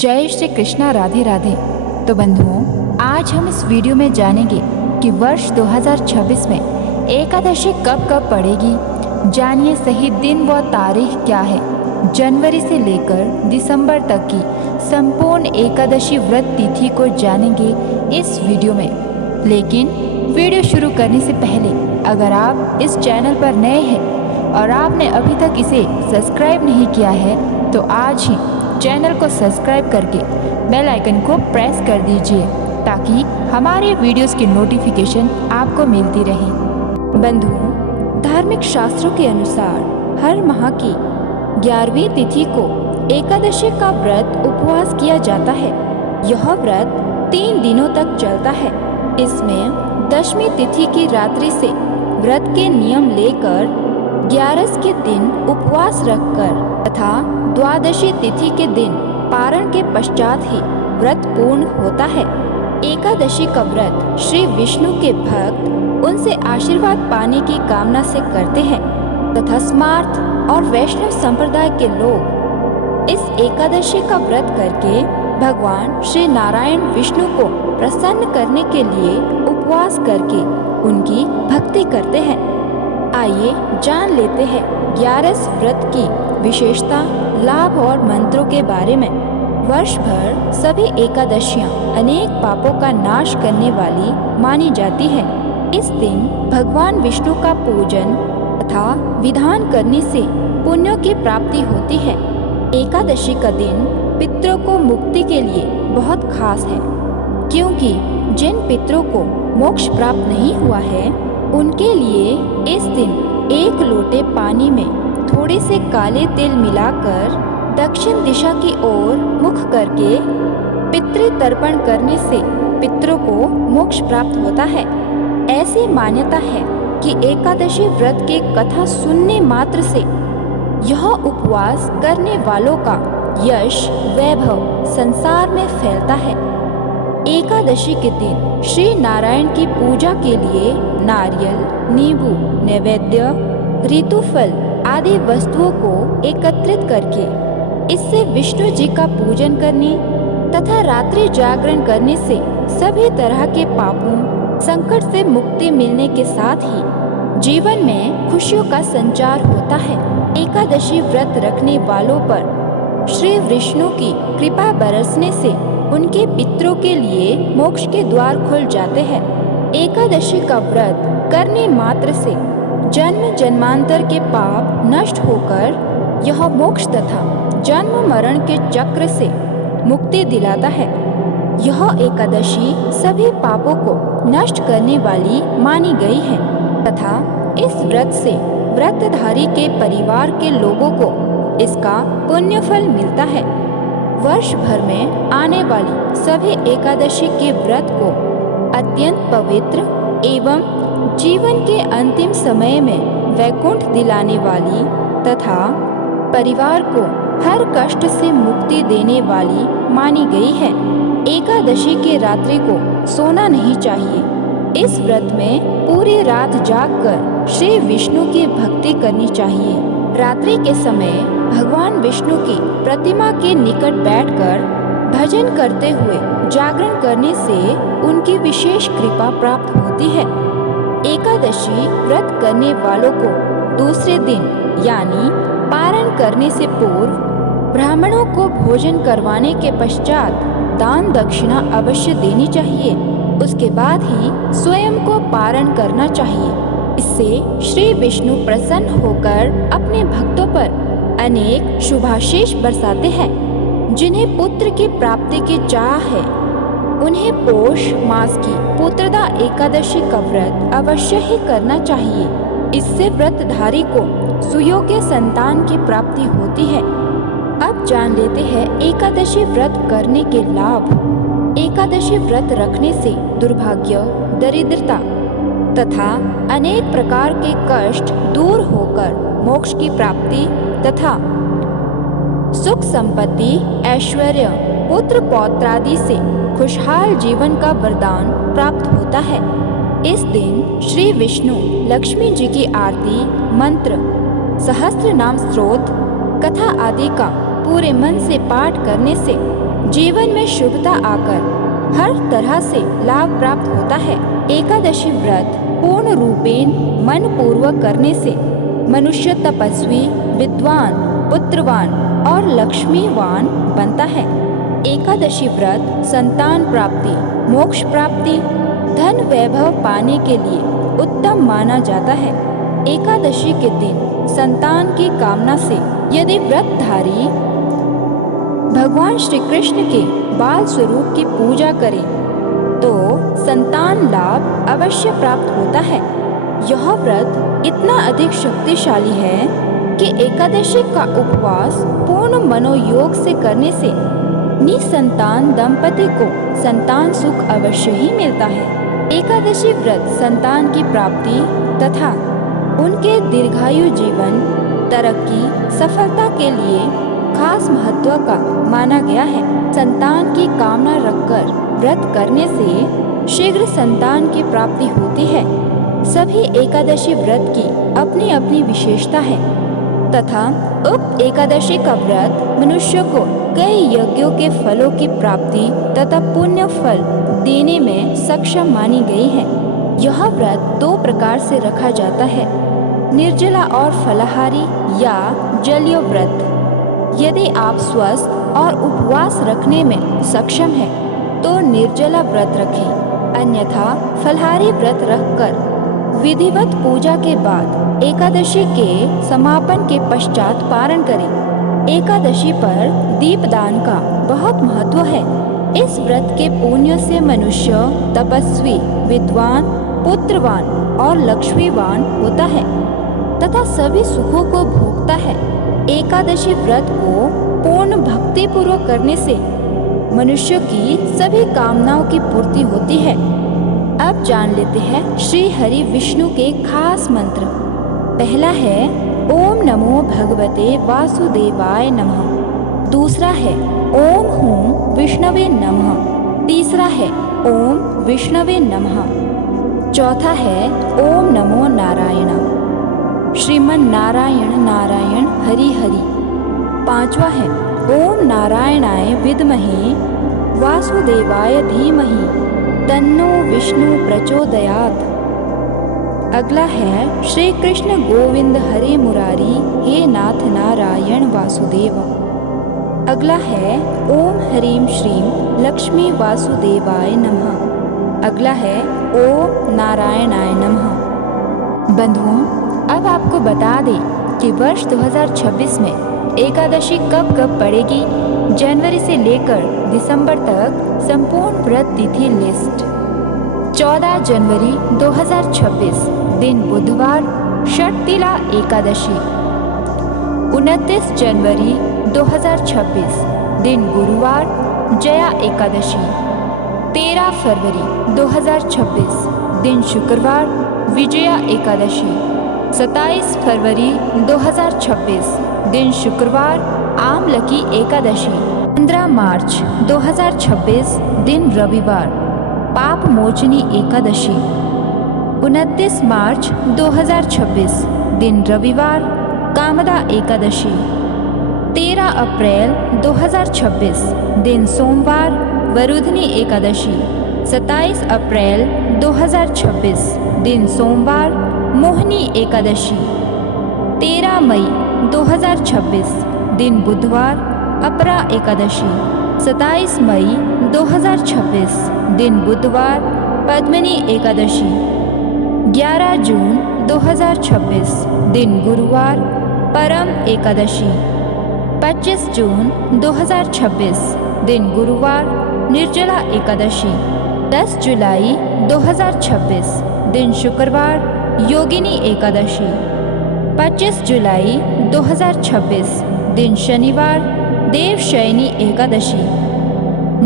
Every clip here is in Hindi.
जय श्री कृष्णा, राधे राधे। तो बंधुओं, आज हम इस वीडियो में जानेंगे कि वर्ष 2026 में एकादशी कब कब पड़ेगी। जानिए सही दिन व तारीख क्या है। जनवरी से लेकर दिसंबर तक की संपूर्ण एकादशी व्रत तिथि को जानेंगे इस वीडियो में। लेकिन वीडियो शुरू करने से पहले अगर आप इस चैनल पर नए हैं और आपने अभी तक इसे सब्सक्राइब नहीं किया है तो आज ही चैनल को सब्सक्राइब करके बेल आइकन को प्रेस कर दीजिए ताकि हमारे वीडियोस की नोटिफिकेशन आपको मिलती रहे। बंधुओं, धार्मिक शास्त्रों के अनुसार हर माह की 11वीं तिथि को एकादशी का व्रत उपवास किया जाता है। यह व्रत 3 दिनों तक चलता है। इसमें दशमी तिथि की रात्रि से व्रत के नियम लेकर 11 के दिन उपवास रखकर तथा द्वादशी तिथि के दिन पारण के पश्चात ही व्रत पूर्ण होता है। एकादशी का व्रत श्री विष्णु के भक्त उनसे आशीर्वाद पाने की कामना से करते हैं तथा स्मार्त और वैष्णव संप्रदाय के लोग इस एकादशी का व्रत करके भगवान श्री नारायण विष्णु को प्रसन्न करने के लिए उपवास करके उनकी भक्ति करते हैं। आइए जान लेते हैं 11 व्रत की विशेषता, लाभ और मंत्रों के बारे में। वर्ष भर सभी एकादशियां अनेक पापों का नाश करने वाली मानी जाती है। इस दिन भगवान विष्णु का पूजन तथा विधान करने से पुण्यों की प्राप्ति होती है। एकादशी का दिन पितरों को मुक्ति के लिए बहुत खास है, क्योंकि जिन पितरों को मोक्ष प्राप्त नहीं हुआ है उनके लिए इस दिन 1 लोटे पानी में थोड़े से काले तिल मिलाकर दक्षिण दिशा की ओर मुख करके पितृ तर्पण करने से पितरों को मोक्ष प्राप्त होता है। ऐसी मान्यता है कि एकादशी व्रत के कथा सुनने मात्र से यह उपवास करने वालों का यश वैभव संसार में फैलता है। एकादशी के दिन श्री नारायण की पूजा के लिए नारियल, नींबू, नैवेद्य, ऋतुफल आदि वस्तुओं को एकत्रित करके इससे विष्णु जी का पूजन करने तथा रात्रि जागरण करने से सभी तरह के पापों, संकट से मुक्ति मिलने के साथ ही जीवन में खुशियों का संचार होता है। एकादशी व्रत रखने वालों पर श्री विष्णु की कृपा बरसने से उनके पितरों के लिए मोक्ष के द्वार खुल जाते हैं। एकादशी का व्रत करने मात्र से जन्म जन्मांतर के पाप नष्ट होकर यह मोक्ष तथा जन्म मरण के चक्र से मुक्ति दिलाता है। यह एकादशी सभी पापों को नष्ट करने वाली मानी गई है तथा इस व्रत से व्रतधारी के परिवार के लोगों को इसका पुण्य फल मिलता है। वर्ष भर में आने वाली सभी एकादशी के व्रत को अत्यंत पवित्र एवं जीवन के अंतिम समय में वैकुंठ दिलाने वाली तथा परिवार को हर कष्ट से मुक्ति देने वाली मानी गई है। एकादशी के रात्रि को सोना नहीं चाहिए। इस व्रत में पूरी रात जागकर श्री विष्णु की भक्ति करनी चाहिए। रात्रि के समय भगवान विष्णु की प्रतिमा के निकट बैठकर भजन करते हुए जागरण करने से उनकी विशेष कृपा प्राप्त होती है। एकादशी व्रत करने वालों को दूसरे दिन यानी पारण करने से पूर्व ब्राह्मणों को भोजन करवाने के पश्चात दान दक्षिणा अवश्य देनी चाहिए। उसके बाद ही स्वयं को पारण करना चाहिए। इससे श्री विष्णु प्रसन्न होकर अपने भक्तों पर अनेक शुभाशीष बरसाते हैं। जिन्हें पुत्र की प्राप्ति की चाह है उन्हें पोष मास की पुत्रदा एकादशी का व्रत अवश्य ही करना चाहिए। इससे व्रतधारी को सुयोग्य संतान की प्राप्ति होती है। अब जान लेते हैं एकादशी व्रत करने के लाभ। एकादशी व्रत रखने से दुर्भाग्य, दरिद्रता तथा अनेक प्रकार के कष्ट दूर होकर मोक्ष की प्राप्ति तथा सुख संपत्ति, ऐश्वर्य, पुत्र पौत्रादि से खुशहाल जीवन का वरदान प्राप्त होता है। इस दिन श्री विष्णु लक्ष्मी जी की आरती, मंत्र, सहस्त्र नाम स्तोत्र, कथा आदि का पूरे मन से पाठ करने से जीवन में शुभता आकर हर तरह से लाभ प्राप्त होता है। एकादशी व्रत पूर्ण रूपेण मन पूर्वक करने से मनुष्य तपस्वी, विद्वान, पुत्रवान और लक्ष्मीवान बनता है। एकादशी व्रत संतान प्राप्ति, मोक्ष प्राप्ति, धन वैभव पाने के लिए उत्तम माना जाता है। एकादशी के दिन संतान की कामना से यदि व्रतधारी भगवान श्री कृष्ण के बाल स्वरूप की पूजा करें तो संतान लाभ अवश्य प्राप्त होता है। यह व्रत इतना अधिक शक्तिशाली है कि एकादशी का उपवास पूर्ण मनोयोग से करने से निसंतान दंपति को संतान सुख अवश्य ही मिलता है। एकादशी व्रत संतान की प्राप्ति तथा उनके दीर्घायु जीवन, तरक्की, सफलता के लिए खास महत्व का माना गया है। संतान की कामना रखकर व्रत करने से शीघ्र संतान की प्राप्ति होती है। सभी एकादशी व्रत की अपनी अपनी विशेषता है तथा उक्त एकादशी का व्रत मनुष्य को कई यज्ञों के फलों की प्राप्ति तथा पुण्य फल देने में सक्षम मानी गई है। यह व्रत दो प्रकार से रखा जाता है, निर्जला और फलाहारी या जलीय व्रत। यदि आप स्वस्थ और उपवास रखने में सक्षम हैं तो निर्जला व्रत रखें, अन्यथा फलाहारी व्रत रखकर विधिवत पूजा के बाद एकादशी के समापन के पश्चात पारण करें। एकादशी पर दीपदान का बहुत महत्व है। इस व्रत के पुण्य से मनुष्य तपस्वी, विद्वान, पुत्रवान और लक्ष्मीवान होता है तथा सभी सुखों को भोगता है। एकादशी व्रत को पूर्ण भक्ति पूर्वक करने से मनुष्य की सभी कामनाओं की पूर्ति होती है। अब जान लेते हैं श्री हरि विष्णु के खास मंत्र। पहला है ओम नमो भगवते वासुदेवाय नमः। दूसरा है ओम हूं विष्णवे नमः। तीसरा है ओम विष्णवे नमः। चौथा है ओम नमो नारायण, श्रीमन नारायण नारायण हरि हरि। पांचवा है ओम नारायणाय विद्महे वासुदेवाय धीमहि तन्नो विष्णु प्रचोदयात्। अगला है श्री कृष्ण गोविंद हरे मुरारी हे नाथ नारायण वासुदेव। अगला है ओम ह्रीं श्रीं लक्ष्मी वासुदेवाय नमः। अगला है ओम नारायणाय नमः। बंधुओं, अब आपको बता दें कि वर्ष 2026 में एकादशी कब कब पड़ेगी। जनवरी से लेकर दिसंबर तक संपूर्ण व्रत तिथि लिस्ट। 14 जनवरी 2026 दिन बुधवार, षटतिला एकादशी। 29 जनवरी 2026 दिन गुरुवार, जया एकादशी। 13 फरवरी 2026 दिन शुक्रवार, विजया एकादशी। 27 फरवरी 2026 दिन शुक्रवार, आमलकी एकादशी। 15 मार्च 2026 दिन रविवार, पाप मोचनी एकादशी। 29 मार्च 2026 दिन रविवार, कामदा एकादशी। 13 अप्रैल 2026 दिन सोमवार, वरुधनी एकादशी। 27 अप्रैल 2026 दिन सोमवार, मोहिनी एकादशी। 13 मई 2026 दिन बुधवार, अपरा एकादशी। 27 मई 2026 दिन बुधवार, पद्मिनी एकादशी। 11 जून 2026 दिन गुरुवार, परम एकादशी। 25 जून 2026 दिन गुरुवार, निर्जला एकादशी। 10 जुलाई 2026 दिन शुक्रवार, योगिनी एकादशी। 25 जुलाई 2026 दिन शनिवार, देवशयनी एकादशी।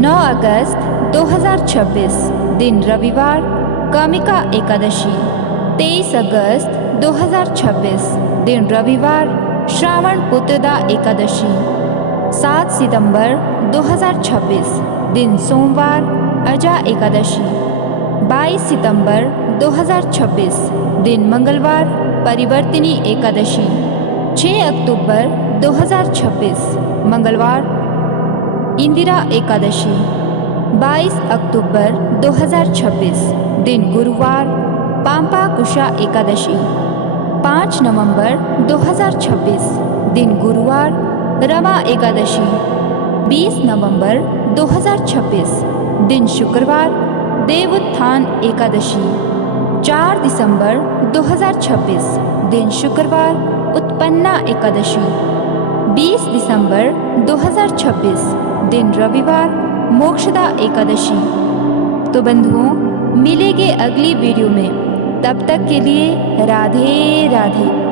9 अगस्त 2026 दिन रविवार, कामिका एकादशी। 23 अगस्त 2026 दिन रविवार, श्रावण पुत्रदा एकादशी। 7 सितंबर 2026 दिन सोमवार, अजा एकादशी। 22 सितंबर 2026 दिन मंगलवार, परिवर्तिनी एकादशी। 6 अक्टूबर 2026 मंगलवार, इंदिरा एकादशी 22 अक्टूबर 2026 दिन गुरुवार पांपा कुशा एकादशी 5 नवंबर 2026 दिन गुरुवार रमा एकादशी 20 नवंबर 2026 दिन शुक्रवार देवोत्थान एकादशी 4 दिसंबर 2026 दिन शुक्रवार उत्पन्ना एकादशी 20 दिसंबर 2026 दिन रविवार मोक्षदा एकादशी। तो बंधुओं, मिलेंगे अगली वीडियो में, तब तक के लिए राधे राधे।